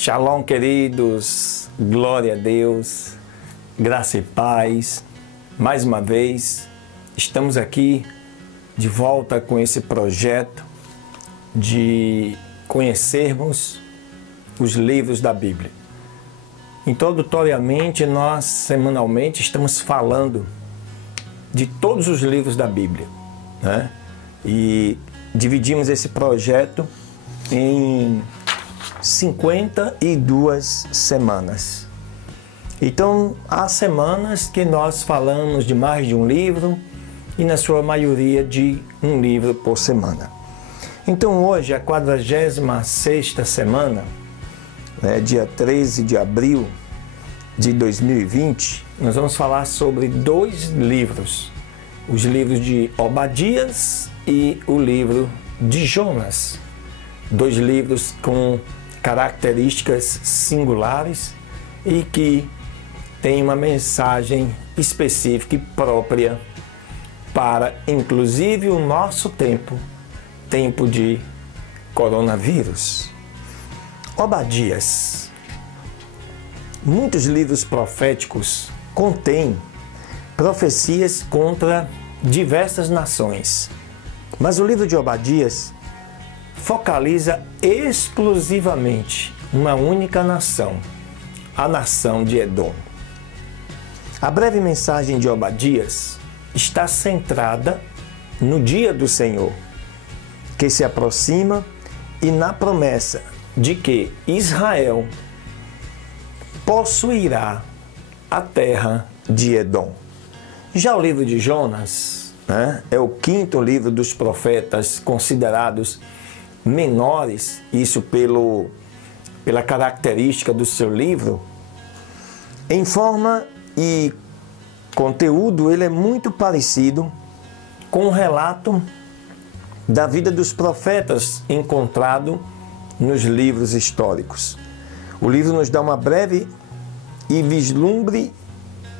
Shalom, queridos, glória a Deus, graça e paz. Mais uma vez, estamos aqui de volta com esse projeto de conhecermos os livros da Bíblia. Introdutoriamente, nós semanalmente estamos falando de todos os livros da Bíblia, né? E dividimos esse projeto em 52 semanas. Então, há semanas que nós falamos de mais de um livro e, na sua maioria, de um livro por semana. Então, hoje, a 46ª semana, dia 13 de abril de 2020, nós vamos falar sobre dois livros, os livros de Obadias e o livro de Jonas. Dois livros com características singulares e que têm uma mensagem específica e própria para, inclusive, o nosso tempo de coronavírus. Obadias. Muitos livros proféticos contêm profecias contra diversas nações, mas o livro de Obadias focaliza exclusivamente uma única nação, a nação de Edom. A breve mensagem de Obadias está centrada no dia do Senhor, que se aproxima, e na promessa de que Israel possuirá a terra de Edom. Já o livro de Jonas, é o quinto livro dos profetas considerados menores, isso pela característica do seu livro. Em forma e conteúdo, ele é muito parecido com o relato da vida dos profetas encontrado nos livros históricos. O livro nos dá uma breve e vislumbre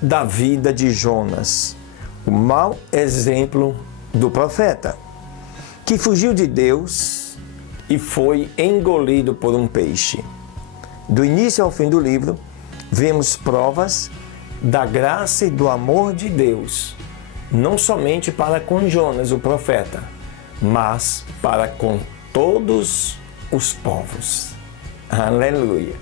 da vida de Jonas, o mau exemplo do profeta, que fugiu de Deus e foi engolido por um peixe. Do início ao fim do livro, vemos provas da graça e do amor de Deus, não somente para com Jonas, o profeta, mas para com todos os povos. Aleluia!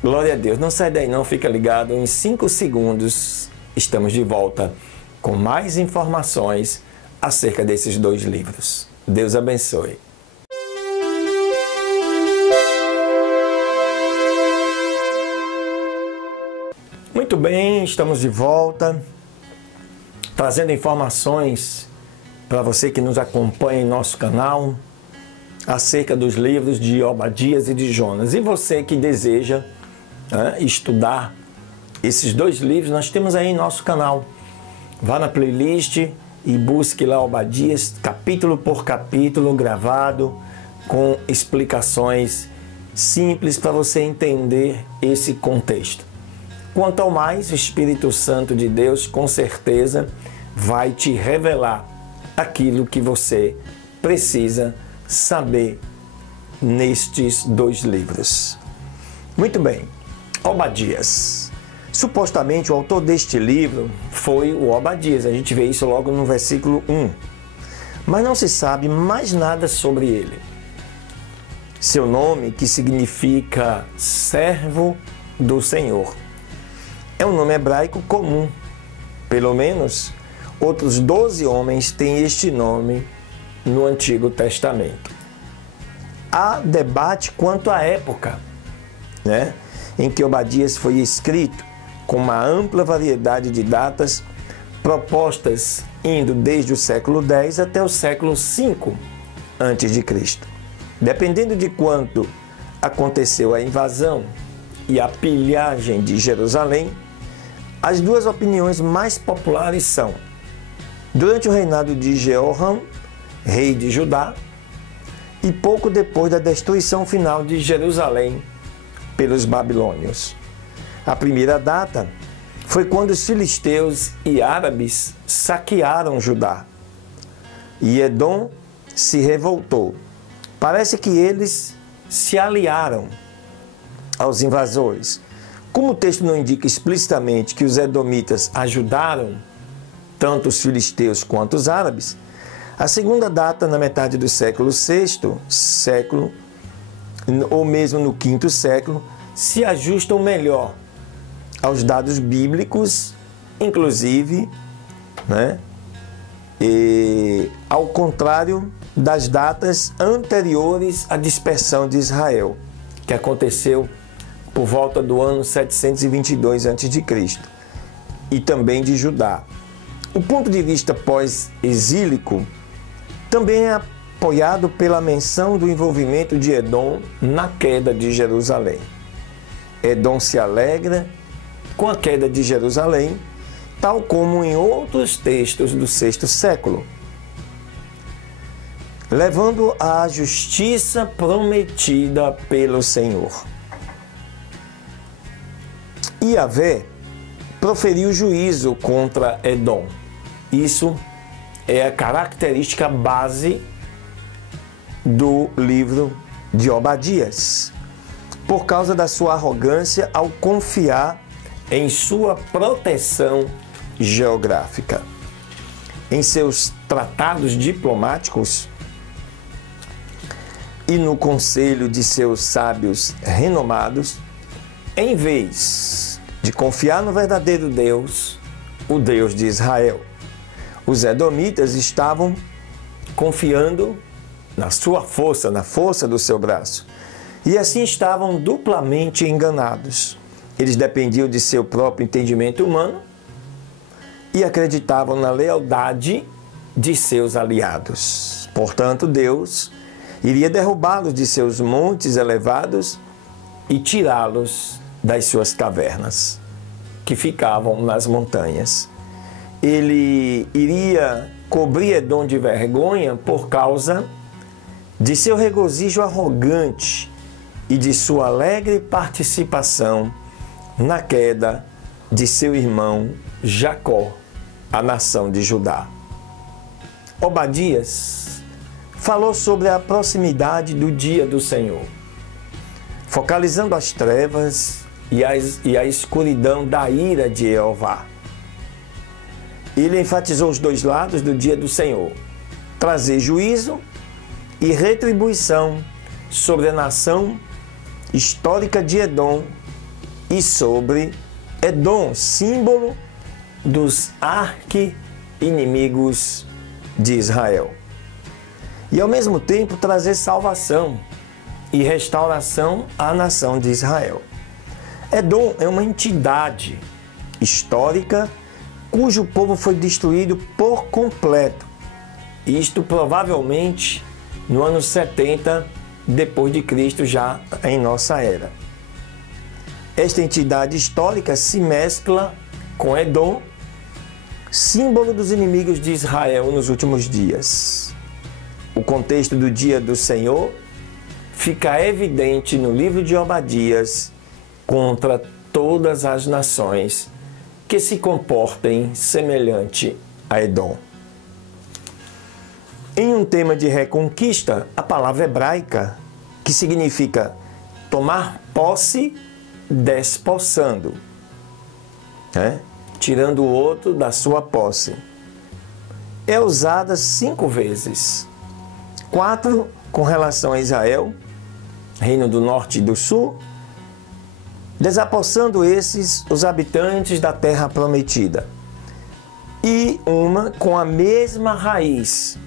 Glória a Deus! Não sai daí não, fica ligado, em 5 segundos estamos de volta com mais informações acerca desses dois livros. Deus abençoe! Muito bem, estamos de volta, trazendo informações para você que nos acompanha em nosso canal, acerca dos livros de Obadias e de Jonas. E você que deseja estudar esses dois livros, nós temos aí em nosso canal. Vá na playlist e busque lá Obadias, capítulo por capítulo, gravado, com explicações simples para você entender esse contexto. Quanto ao mais, o Espírito Santo de Deus, com certeza, vai te revelar aquilo que você precisa saber nestes dois livros. Muito bem, Obadias. Supostamente o autor deste livro foi o Obadias, a gente vê isso logo no versículo 1. Mas não se sabe mais nada sobre ele. Seu nome, que significa servo do Senhor, é um nome hebraico comum. Pelo menos outros 12 homens têm este nome no Antigo Testamento. Há debate quanto à época, em que Obadias foi escrito, com uma ampla variedade de datas propostas indo desde o século X até o século V a.C. Dependendo de quando aconteceu a invasão e a pilhagem de Jerusalém, as duas opiniões mais populares são: durante o reinado de Jeorão, rei de Judá, e pouco depois da destruição final de Jerusalém pelos babilônios. A primeira data foi quando os filisteus e árabes saquearam Judá, e Edom se revoltou. Parece que eles se aliaram aos invasores. Como o texto não indica explicitamente que os edomitas ajudaram tanto os filisteus quanto os árabes, a segunda data na metade do século VI, ou mesmo no V século, se ajustam melhor aos dados bíblicos, inclusive, e ao contrário das datas anteriores à dispersão de Israel, que aconteceu por volta do ano 722 a.C., e também de Judá. O ponto de vista pós-exílico também é apoiado pela menção do envolvimento de Edom na queda de Jerusalém. Edom se alegra com a queda de Jerusalém, tal como em outros textos do VI século, levando à justiça prometida pelo Senhor. Yahvé proferiu juízo contra Edom. Isso é a característica base do livro de Obadias, por causa da sua arrogância ao confiar em sua proteção geográfica. Em seus tratados diplomáticos e no conselho de seus sábios renomados, em vez de confiar no verdadeiro Deus, o Deus de Israel, os edomitas estavam confiando na sua força, na força do seu braço. E assim estavam duplamente enganados. Eles dependiam de seu próprio entendimento humano e acreditavam na lealdade de seus aliados. Portanto, Deus iria derrubá-los de seus montes elevados e tirá-los das suas cavernas, que ficavam nas montanhas. Ele iria cobrir Edom de vergonha por causa de seu regozijo arrogante e de sua alegre participação na queda de seu irmão Jacó, a nação de Judá. Obadias falou sobre a proximidade do dia do Senhor, focalizando as trevas e a escuridão da ira de Jeová. Ele enfatizou os dois lados do dia do Senhor: trazer juízo e retribuição sobre a nação histórica de Edom e sobre Edom, símbolo dos arqui-inimigos de Israel. E ao mesmo tempo trazer salvação e restauração à nação de Israel. Edom é uma entidade histórica cujo povo foi destruído por completo. Isto provavelmente no ano 70 depois de Cristo, já em nossa era. Esta entidade histórica se mescla com Edom, símbolo dos inimigos de Israel nos últimos dias. O contexto do dia do Senhor fica evidente no livro de Obadias contra todas as nações que se comportem semelhante a Edom. Em um tema de reconquista, a palavra hebraica, que significa tomar posse, despossando, tirando o outro da sua posse, é usada 5 vezes. 4 com relação a Israel, reino do norte e do sul, desapossando esses os habitantes da terra prometida. E uma com a mesma raiz,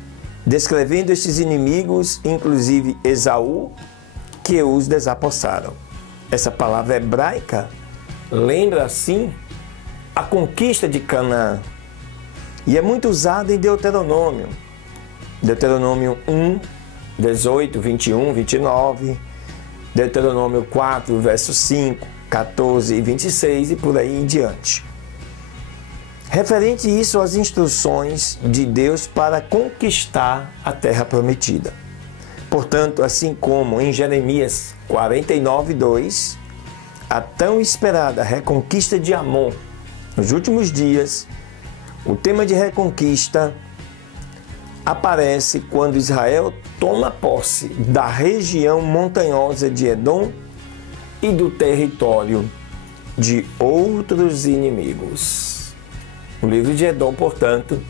descrevendo estes inimigos, inclusive Esaú, que os desapossaram. Essa palavra hebraica lembra, assim, a conquista de Canaã. E é muito usada em Deuteronômio. Deuteronômio 1, 18, 21, 29. Deuteronômio 4, verso 5, 14 e 26 e por aí em diante. Referente isso às instruções de Deus para conquistar a terra prometida. Portanto, assim como em Jeremias 49, 2, a tão esperada reconquista de Amon nos últimos dias, o tema de reconquista aparece quando Israel toma posse da região montanhosa de Edom e do território de outros inimigos. O livro de Edom, portanto,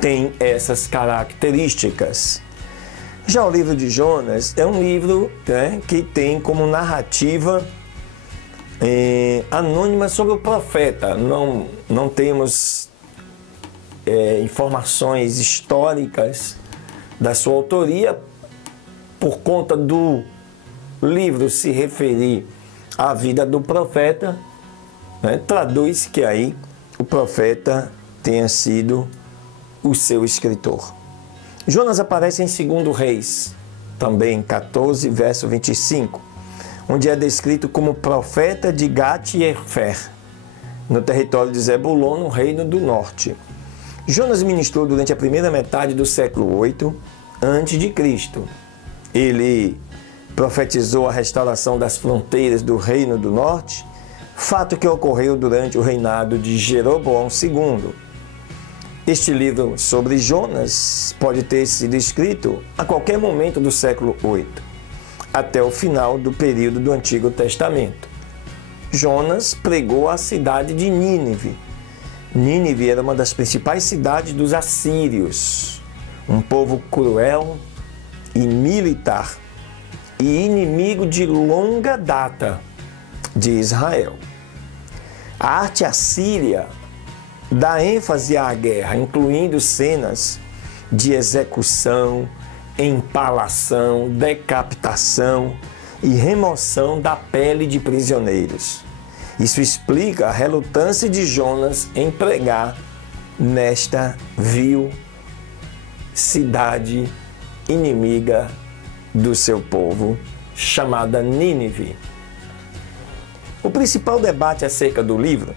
tem essas características. Já o livro de Jonas é um livro, né, que tem como narrativa anônima sobre o profeta. Não temos informações históricas da sua autoria, por conta do livro se referir à vida do profeta, né, traduz que aí o profeta tenha sido o seu escritor. Jonas aparece em 2 Reis, também 14, verso 25, onde é descrito como profeta de Gat-Hefer, no território de Zebulon, no reino do norte. Jonas ministrou durante a primeira metade do século 8 a.C. Ele profetizou a restauração das fronteiras do reino do norte, fato que ocorreu durante o reinado de Jeroboão II. Este livro sobre Jonas pode ter sido escrito a qualquer momento do século 8, até o final do período do Antigo Testamento. Jonas pregou à cidade de Nínive. Nínive era uma das principais cidades dos assírios, um povo cruel e militar, e inimigo de longa data de Israel. A arte assíria dá ênfase à guerra, incluindo cenas de execução, empalação, decapitação e remoção da pele de prisioneiros. Isso explica a relutância de Jonas em pregar nesta vil cidade inimiga do seu povo, chamada Nínive. O principal debate acerca do livro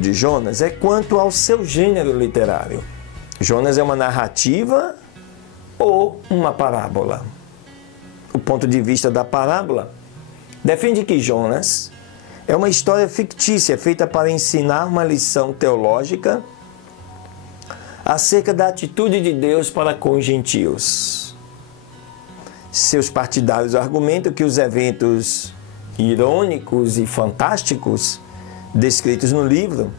de Jonas é quanto ao seu gênero literário. Jonas é uma narrativa ou uma parábola? O ponto de vista da parábola defende que Jonas é uma história fictícia feita para ensinar uma lição teológica acerca da atitude de Deus para com os gentios. Seus partidários argumentam que os eventos irônicos e fantásticos descritos no livro,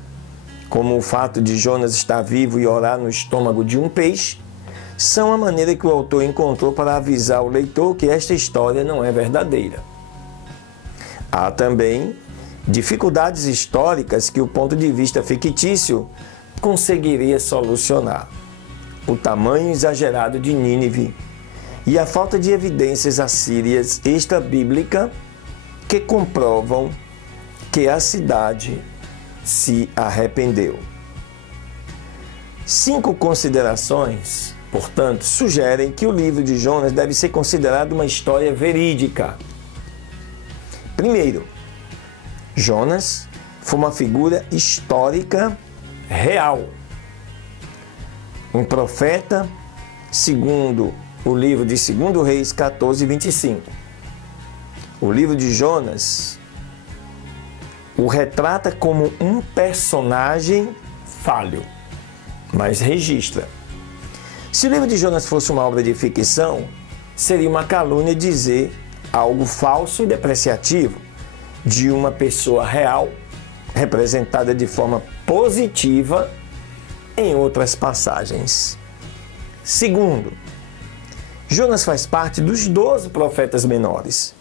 como o fato de Jonas estar vivo e orar no estômago de um peixe, são a maneira que o autor encontrou para avisar o leitor que esta história não é verdadeira. Há também dificuldades históricas que o ponto de vista fictício conseguiria solucionar. O tamanho exagerado de Nínive e a falta de evidências assírias extra-bíblica que comprovam que a cidade se arrependeu. 5 considerações, portanto, sugerem que o livro de Jonas deve ser considerado uma história verídica. Primeiro, Jonas foi uma figura histórica real. Um profeta, segundo o livro de 2 Reis 14, 25. O livro de Jonas o retrata como um personagem falho, mas registra. Se o livro de Jonas fosse uma obra de ficção, seria uma calúnia dizer algo falso e depreciativo de uma pessoa real, representada de forma positiva em outras passagens. Segundo, Jonas faz parte dos 12 profetas menores.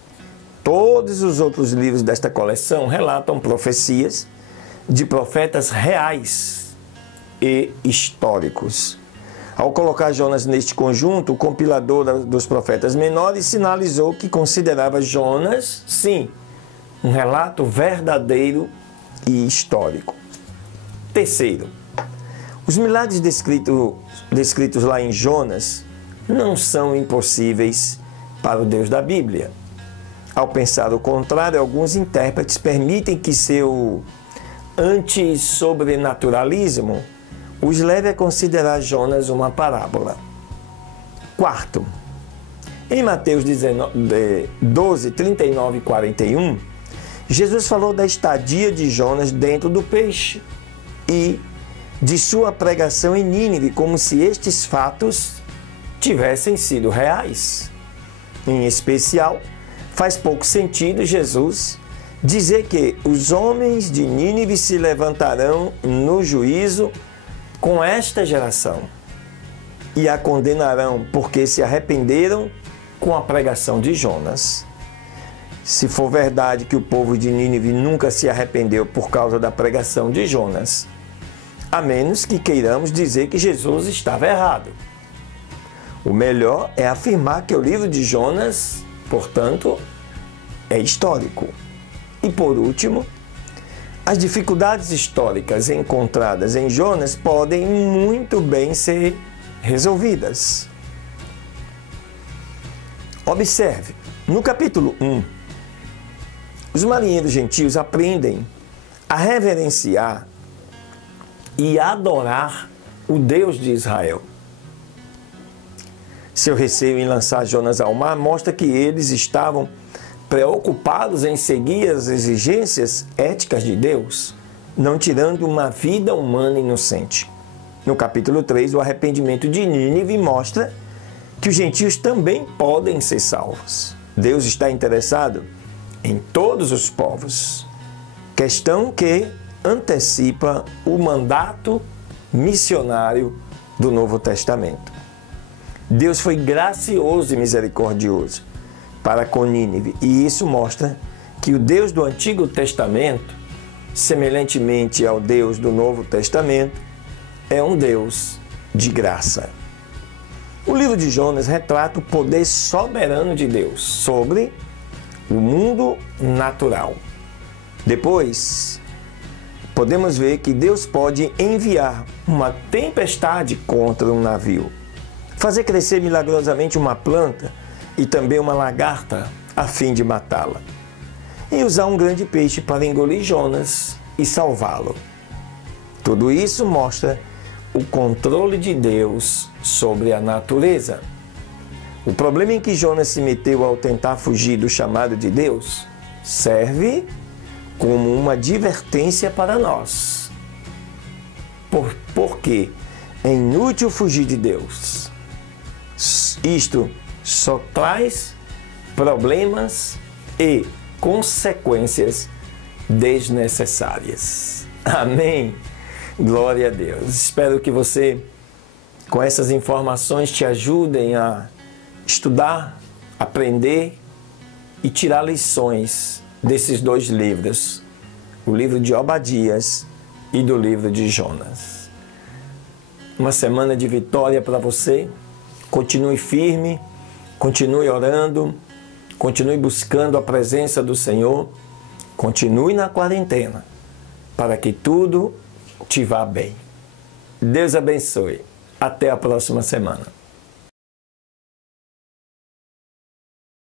Todos os outros livros desta coleção relatam profecias de profetas reais e históricos. Ao colocar Jonas neste conjunto, o compilador dos profetas menores sinalizou que considerava Jonas, sim, um relato verdadeiro e histórico. Terceiro, os milagres descritos lá em Jonas não são impossíveis para o Deus da Bíblia. Ao pensar o contrário, alguns intérpretes permitem que seu antissobrenaturalismo os leve a considerar Jonas uma parábola. Quarto, em Mateus 12, 39 e 41, Jesus falou da estadia de Jonas dentro do peixe e de sua pregação em Nínive, como se estes fatos tivessem sido reais. Em especial, Faz pouco sentido Jesus dizer que os homens de Nínive se levantarão no juízo com esta geração e a condenarão porque se arrependeram com a pregação de Jonas. Se for verdade que o povo de Nínive nunca se arrependeu por causa da pregação de Jonas, a menos que queiramos dizer que Jesus estava errado. O melhor é afirmar que o livro de Jonas, portanto, é histórico. E por último, as dificuldades históricas encontradas em Jonas podem muito bem ser resolvidas. Observe, no capítulo 1, os marinheiros gentios aprendem a reverenciar e adorar o Deus de Israel. Seu receio em lançar Jonas ao mar mostra que eles estavam preocupados em seguir as exigências éticas de Deus, não tirando uma vida humana inocente. No capítulo 3, o arrependimento de Nínive mostra que os gentios também podem ser salvos. Deus está interessado em todos os povos, questão que antecipa o mandato missionário do Novo Testamento. Deus foi gracioso e misericordioso para com Nínive, e isso mostra que o Deus do Antigo Testamento, semelhantemente ao Deus do Novo Testamento, é um Deus de graça. O livro de Jonas retrata o poder soberano de Deus sobre o mundo natural. Depois, podemos ver que Deus pode enviar uma tempestade contra um navio, fazer crescer milagrosamente uma planta e também uma lagarta a fim de matá-la, e usar um grande peixe para engolir Jonas e salvá-lo. Tudo isso mostra o controle de Deus sobre a natureza. O problema em que Jonas se meteu ao tentar fugir do chamado de Deus serve como uma advertência para nós. Porque é inútil fugir de Deus. Isto só traz problemas e consequências desnecessárias. Amém? Glória a Deus. Espero que você, com essas informações, te ajudem a estudar, aprender e tirar lições desses dois livros, o livro de Obadias e do livro de Jonas. Uma semana de vitória para você. Continue firme, continue orando, continue buscando a presença do Senhor, continue na quarentena, para que tudo te vá bem. Deus abençoe. Até a próxima semana.